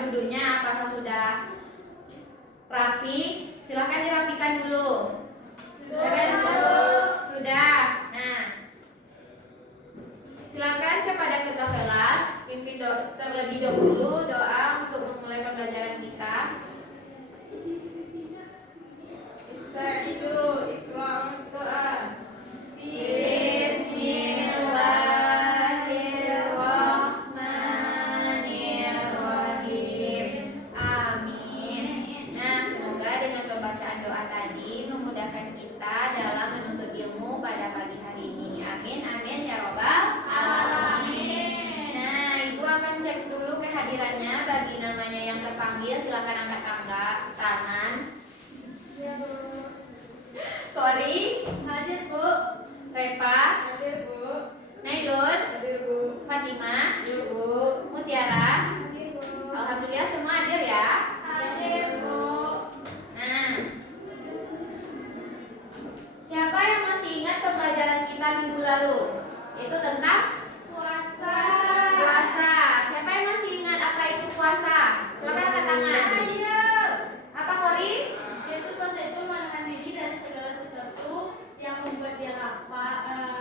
tempat duduknya apakah sudah rapi? Silahkan dirapikan dulu. Sudah. Nah, silakan kepada ketua kelas pimpin terlebih dahulu doa untuk memulai pembelajaran kita. Ista'idu iqra' doa. Bismillahirrahmanirrahim. Amin. Nah, semoga dengan pembacaan doa tadi memudahkan kita dalam menuntut ilmu pada pagi hari ini. Amin, amin ya robbal alamin. Nah, ibu akan cek dulu kehadirannya. Bagi namanya yang terpanggil silakan angkat tangan. Ya, Bu. Kori, Hadir, Bu. Repa, Hadir, Bu. Nailun, Hadir, Bu. Fatima, Hadir, Bu. Mutiara. Hadir, Bu. Alhamdulillah semua hadir ya. Hadir, Bu. Nah, siapa yang masih ingat pembelajaran kita minggu lalu? Itu tentang Puasa. puasa. Siapa yang masih ingat apa itu puasa? Silakan angkat tangan. Ayo. Apa Kori? Yaitu puasa itu menahan diri dari segala sesuatu yang membuat dia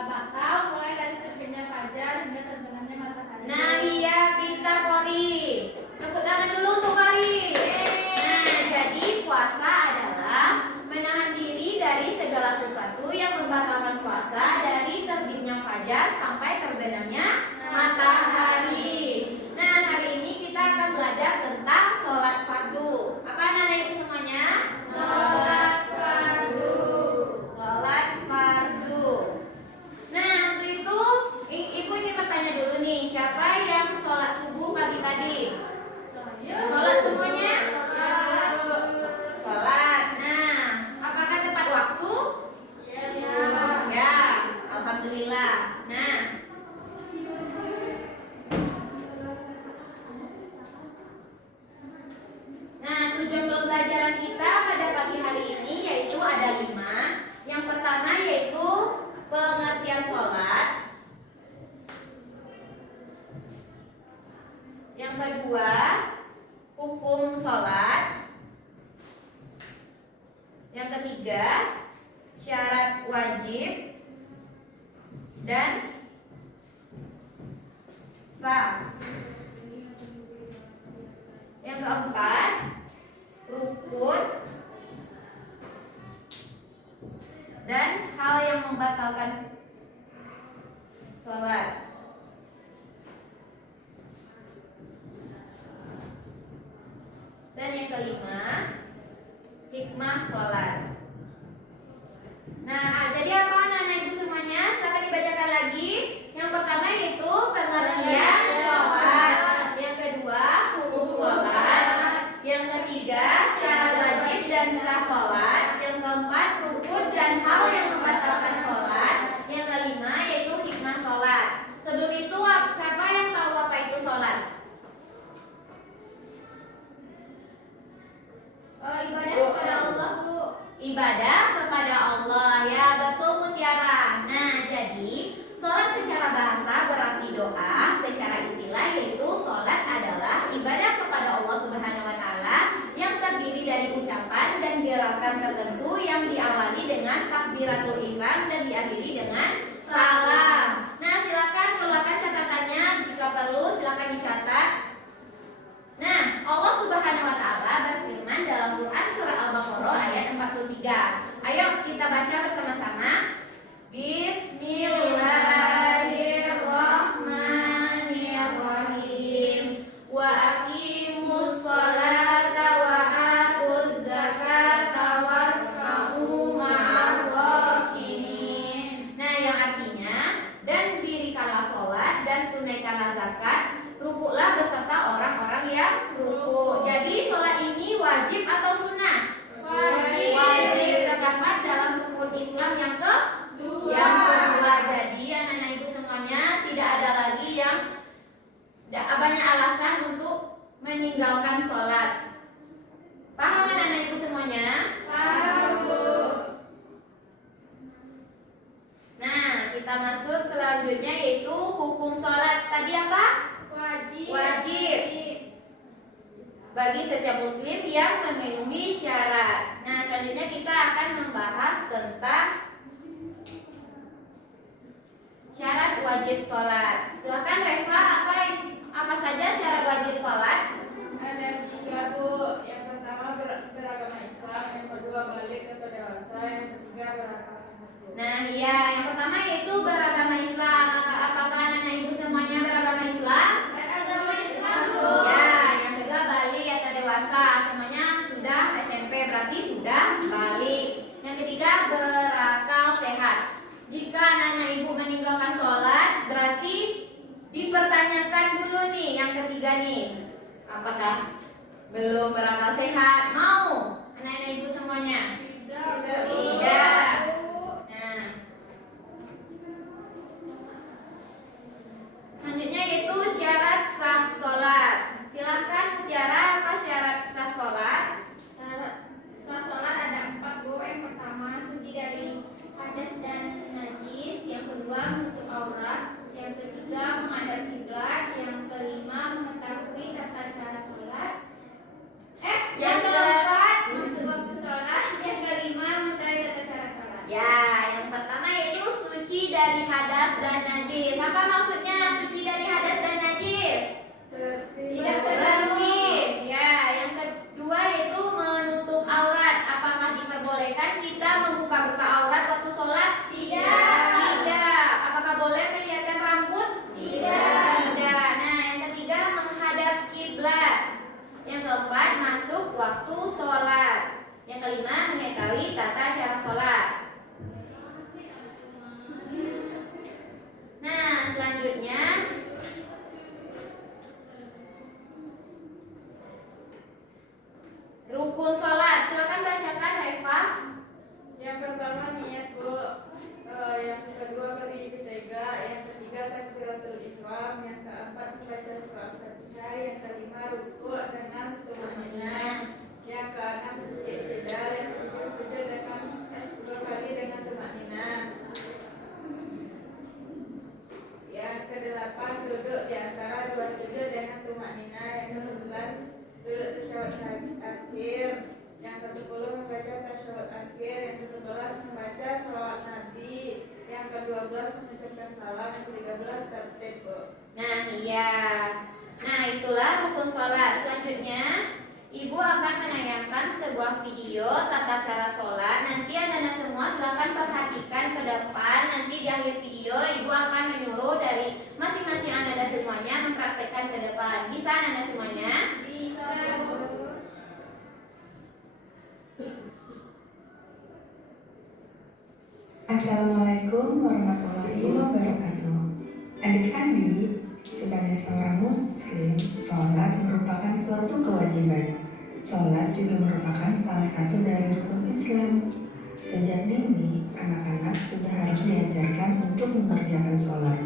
batal, mulai dari terbitnya fajar hingga terbenamnya matahari. Nah, iya pintar Kori. Tepuk tangan dulu untuk Kori. Nah, jadi puasa adalah menahan diri dari segala sesuatu yang membatalkan puasa dari terbitnya fajar sampai terbenamnya matahari. Nah, hari ini kita akan belajar tentang sholat fardu. Apa anak-anak ibu semuanya? Sholat fardu. Sholat fardu. Nah, untuk itu ibu ingin bertanya dulu nih, siapa yang sholat subuh pagi tadi? Sholat semuanya? Sholat. Nah, apakah tepat waktu? Ya, alhamdulillah. Nah, tujuan pembelajaran kita pada pagi hari ini yaitu ada 5. Yang pertama yaitu pengertian sholat. Yang kedua, hukum sholat. Yang ketiga, syarat wajib dan sah. Yang keempat, rukun dan hal yang membatalkan sholat. Dan yang kelima, hikmah sholat. Nah, jadi apa anak-anak ibu semuanya? Silakan dibacakan lagi. Yang pertama yaitu pengertian sholat. Yang kedua, hukum sholat. Yang ketiga, syarat wajib dan sah sholat. Yang keempat, rukun dan hal yang membatalkan sholat. Yang kelima yaitu hikmah sholat. Sebelum itu, siapa yang tahu apa itu sholat? Ibadah kepada Allah, Bu. Ibadah kepada Allah, ya betul Mutiara. Nah, jadi sholat secara bahasa berarti doa, secara istilah yaitu sholat adalah ibadah kepada Allah Subhanahu wa Ta'ala yang terdiri dari ucapan dan gerakan tertentu yang diawali dengan takbiratul ihram dan diakhiri dengan salam. Nah, silakan keluarkan catatannya, jika perlu silakan dicatat. Nah, Allah Subhanahu wa Ta'ala berfirman dalam Quran surah Al-Baqarah ayat 43. Ayo kita baca bersama-sama. Bismillahirrahmanirrahim. Wa aqimus sholata wa atuz zakata warka'u ma'ar rakiin. Nah, yang artinya, dan dirikanlah sholat dan tunaikanlah zakat, rukuklah beserta orang-orang yang ruku. Jadi sholat ini wajib atau sunnah? Wajib. Wajib, terdapat dalam rukun Islam yang kedua. Jadi anak-anak ibu semuanya tidak ada lagi yang banyak alasan untuk meninggalkan sholat. Paham anak-anak ibu semuanya? Paham, Bu. Nah, kita masuk selanjutnya yaitu hukum sholat. Tadi apa? Wajib. Wajib. bagi setiap muslim yang memenuhi syarat. Nah, selanjutnya kita akan membahas tentang syarat wajib sholat. Silakan Reva, apa saja syarat wajib sholat? Ada 3 Bu. Yang pertama beragama Islam, yang kedua balik atau dewasa, yang ketiga berakal sehat. Nah, iya, yang pertama yaitu beragama Islam. Apakah anak ibu semuanya beragama Islam? Beragama Islam Bu. Ya, yang kedua balik atau dewasa, semuanya sudah SMP berarti sudah balik. Yang ketiga berakal sehat. Jika anak ibu meninggalkan sholat, berarti dipertanyakan dulu nih yang ketiga nih, apakah belum berakal sehat? Mau anak-anak ibu semuanya? Tidak. Nah, selanjutnya yaitu syarat sah sholat. Silakan Mutiara, apa syarat sah sholat? Syarat sah sholat ada 4 Bu. Yang pertama suci dari hadas dan najis, yang kedua menutup aurat, yang ketiga menghadap kiblat, yang kelima mengetahui tata cara sholat, yang keempat masuk waktu sholat, yang kelima mengetahui tata cara sholat. Ya, yang pertama yaitu suci dari hadas dan najis. Apa maksudnya suci dari hadas dan najis? Tidak Bersih. Ya, yang kedua yaitu menutup aurat. Apakah diperbolehkan kita membuka-buka aurat waktu sholat? Tidak. Apakah boleh melihatkan rambut? Tidak. Nah, yang ketiga menghadap kiblat. Yang keempat masuk waktu sholat. Yang kelima mengetahui tata cara sholat. Nah, selanjutnya rukun sholat. Silakan bacakan Reva. Yang pertama niat Bu, yang kedua berdiri bertiga, yang ketiga takbiratul ihram, yang keempat membaca surat Fatihah, yang kelima ruku dengan tumanina, yang keenam i'tidal, yang ketujuh sujud dengan 2 kali dengan tumanina, yang kedelapan duduk di antara 2 sujud dengan tumanina, yang kesembilan duduk tasyahud akhir, yang ke-10 membaca tasyahud akhir, yang ke-11 membaca shalawat Nabi, yang ke-12 mengucapkan salam, yang ke-13 tertib Bu. Nah, iya. Nah, itulah rukun sholat. Selanjutnya Ibu akan menayangkan sebuah video tata cara sholat. Nanti anak-anak semua silakan perhatikan ke depan. Nanti di akhir video Ibu akan menyuruh dari masing-masing anak-anak semuanya mempraktekkan ke depan. Bisa anak-anak semuanya? Bisa Bu. Assalamualaikum warahmatullahi wabarakatuh. Adik-adik, sebagai seorang muslim, sholat merupakan suatu kewajiban. Sholat juga merupakan salah satu dari rukun Islam. Sejak dini, anak-anak sudah harus diajarkan untuk mengerjakan sholat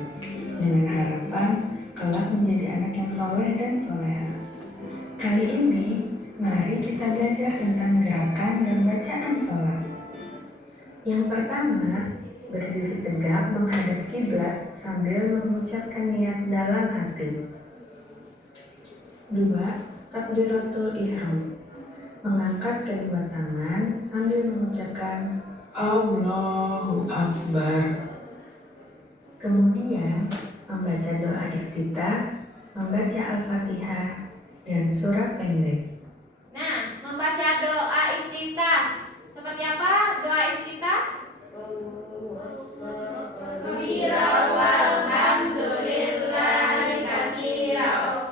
dengan harapan kelak menjadi anak yang soleh dan soleha. Kali ini, mari kita belajar tentang gerakan dan bacaan sholat. Yang pertama, berdiri tegak menghadap kiblat sambil mengucapkan niat dalam hati. 2. Takbiratul ihram. Mengangkat kedua tangan sambil mengucapkan Allahu Akbar. Kemudian, membaca doa iftitah, membaca Al-Fatihah, dan surat pendek. Nah, membaca doa iftitah. Seperti apa doa iftitah? Walhamdulillahi katsira.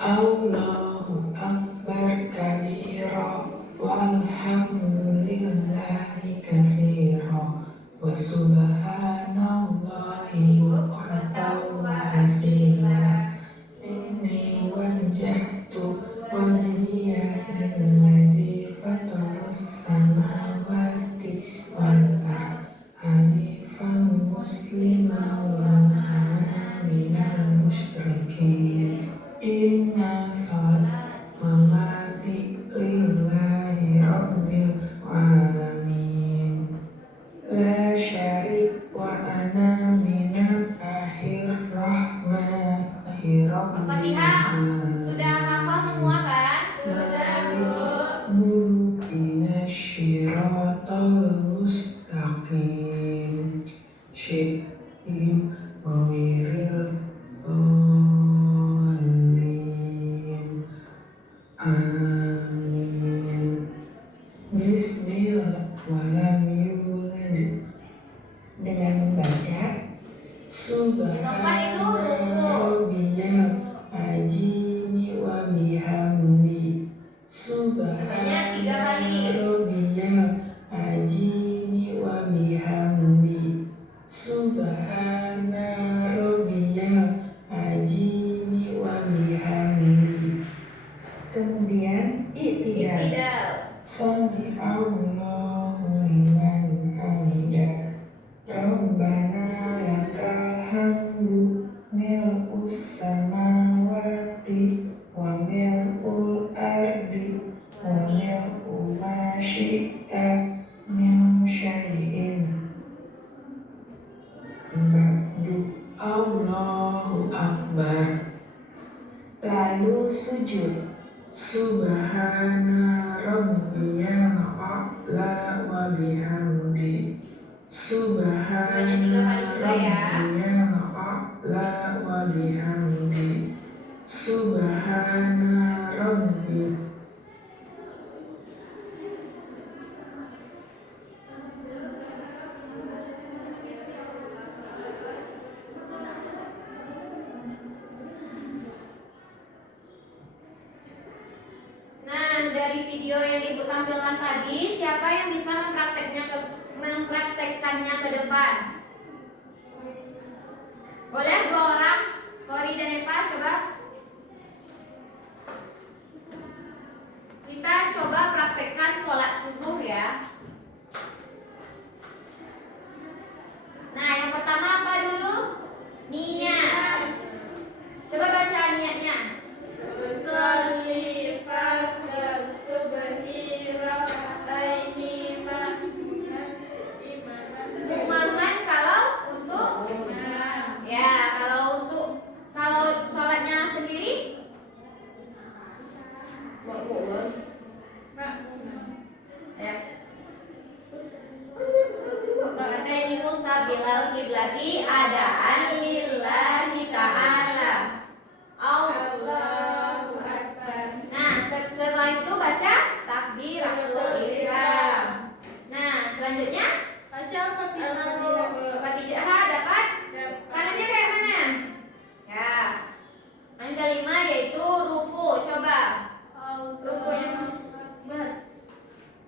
Allahu Akbar kabira walhamdulillahi katsira wa subhanallahi bukratan wa asila. Inni wajjahtu wajhiya lillazi fatarus samawati wal ardh hanifan musliman wa ana minal musyrikin. Inna salat mamati lillahi rabbil alamin. La syarik wa ana minal akhir rahmani rabbil Al-Fatihah alamin. sudah hafal semua kan? siratal mustaqim syai'im ghairil dhalin. Amin. Bismillah walam yulad. Dengan membaca Subhana rabbiyal azimi wa bihamdi. Subhana rabbiyal azimi wa bihamdi. Subhana rabbiyal azimi wa bihamdi. Kemudian i'tidal. Sami Allahu liman hamidah. Rabbana lakal hamdu mil'us samawati wa mil'ul ardi wa mil'u ma syi'ta min syai'in ba'du. Allahu Akbar. Lalu sujud. Subhana rabbiyal a'la wa bihamdi. Subhana rabbiyal a'la wa bihamdi. Subhana rabbi. Dari video yang Ibu tampilkan tadi, siapa yang bisa mempraktekkannya ke depan? Boleh 2 orang? Kori dan Eva, coba. Kita coba praktekkan sholat subuh ya. Nah, yang pertama apa dulu? Niat. Coba baca niatnya. Usolli fardhu subhi raka'ataini Imaman kalau untuk ya, kalau sholatnya sendiri ya. Raka'ataini mustabilal kiblati adaan lillahi ta'ala. Allahu Akbar. Nah, setelah itu baca takbiratul ihram. Nah, selanjutnya Baca Al-Fatihah dapat kanannya kayak mana? Ya. Yang kelima yaitu ruku. Coba. Rukunya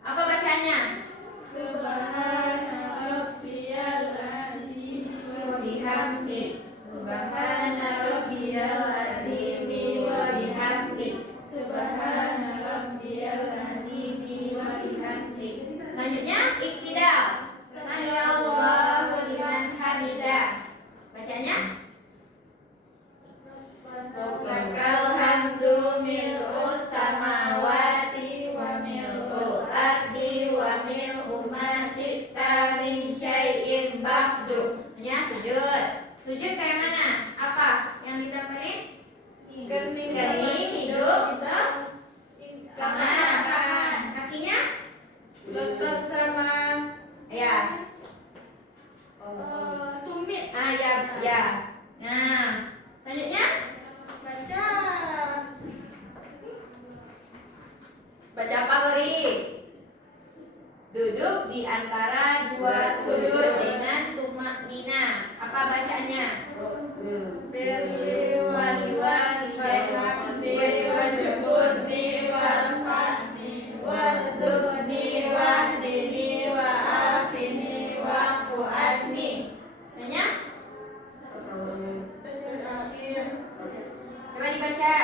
apa bacanya? Subhana rabbiyal azim Wa bihamdi. Subhana rabbiyal azim wa bihamdi. Subhana rabbiyal azim wa bihamdi. Selanjutnya iktidal. Sami Allahu liman hamidah. Bacanya Lakal hamdu mil'us samawati wa mil'ul ardi wa mil'u ma syi'ta min syai'in ba'du. Ya, sujud. Sujud kayak mana? Apa yang ditempelin? Kening, hidung, sama kakinya dekat sama ya. tumit. Ya. Nah, selanjutnya baca apa, Gori? Duduk di antara 2 sujud dengan tumak nina. Apa bacanya? Berli wal hamdi wajburni wal fahmi warzuqni wahdini wa afini wa fuadni. Tanya? Coba dibaca.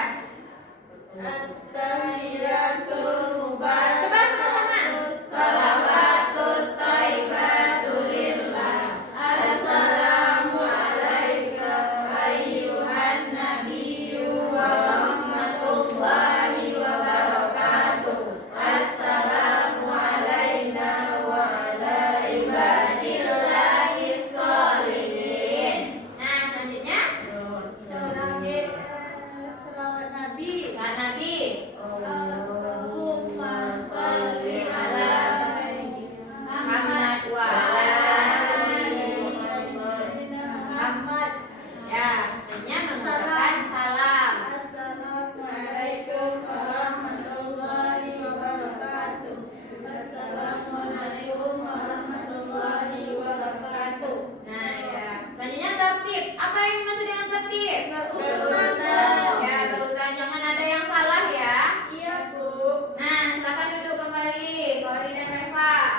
At-tahiyatul mubarakatuh. Coba sama-sama. Salawatut thayyibatul lillah. Assalamu alaika ayyuhan nabiyyu wa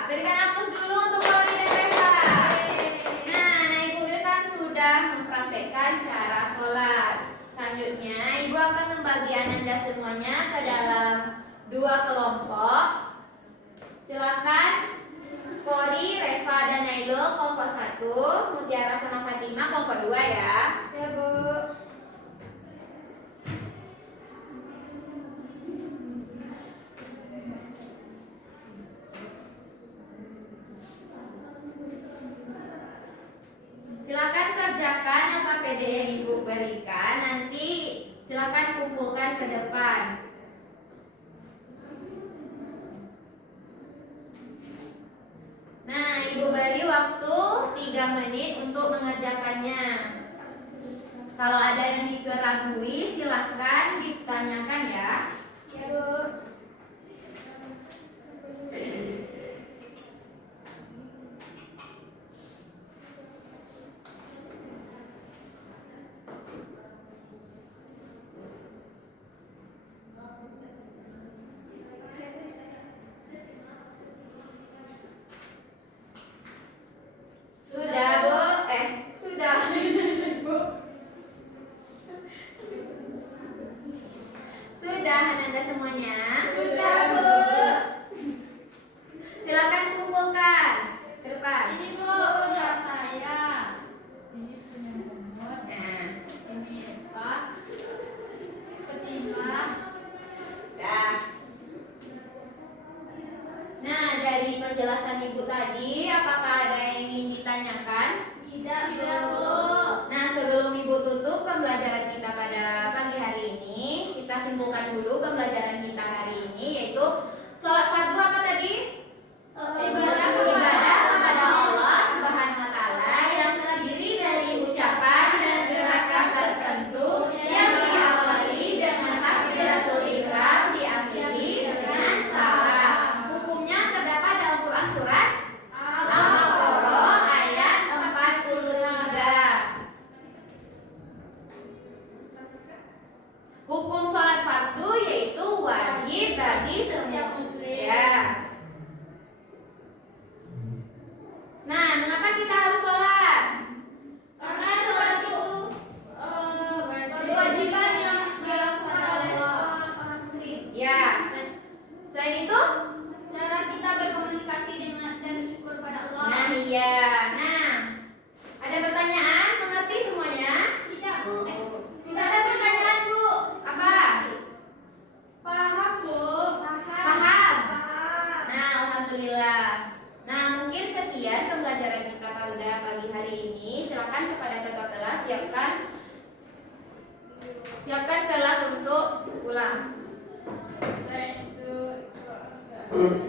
Berikan aplaus dulu untuk Lori dan Reva. Nah, Ibu kan sudah mempraktekkan cara sholat. Selanjutnya, Ibu akan membagi Ananda semuanya ke dalam 2 kelompok. Silakan Kori, Reva, dan Nailo kelompok 1, Mutiara sama Fatimah kelompok 2 ya. Ya, Bu. Silakan kerjakan LKPD yang Ibu berikan. Nanti silakan kumpulkan ke depan. Nah, Ibu beri waktu 3 menit untuk mengerjakannya. Kalau ada yang dikeragui, silahkan ditanyakan ya. Ya, Bu. Sudah, Bu? Sudah. Bu. Sudah, Ananda semuanya? Sudah, Bu. Silakan kumpulkan ke depan. Ini, Bu, punya saya. Ini punya Muhammad, Nah, ini Eva, Fatimah. dah. Nah, dari penjelasan Ibu tadi, apakah ada yang ingin ditanyakan? Tidak, Tidak, Bu. Bu. Nah, sebelum Ibu tutup pembelajaran kita pada pagi hari ini, kita simpulkan dulu pembelajaran kita hari ini, yaitu sholat fardu apa tadi? Ibadah Kepada Allah Subhanahu wa Ta'ala yang terdiri dari ucapan dan gerakan tertentu yang diawali dengan takbiratul ihram, diakhiri dengan salam. Hukumnya terdapat dalam Quran surat Al-Baqarah ayat 43. Hukum sholat fardu yaitu wajib bagi setiap muslim. Ya. Nah, mengapa kita harus sholat? Karena sholat itu kewajiban yang dilakukan oleh orang muslim. Ya. Selain itu? Cara kita berkomunikasi dengan dan bersyukur pada Allah. Nah, iya. Nah, ada pertanyaan? Mengerti semuanya? Tidak, Bu. Tidak ada pertanyaan, Bu. Apa? Paham, Bu. Paham? Nah, alhamdulillah. Nah, mungkin sekian pembelajaran kita pada pagi hari ini. Silakan kepada ketua kelas siapkan kelas untuk pulang. Satu, dua, tiga.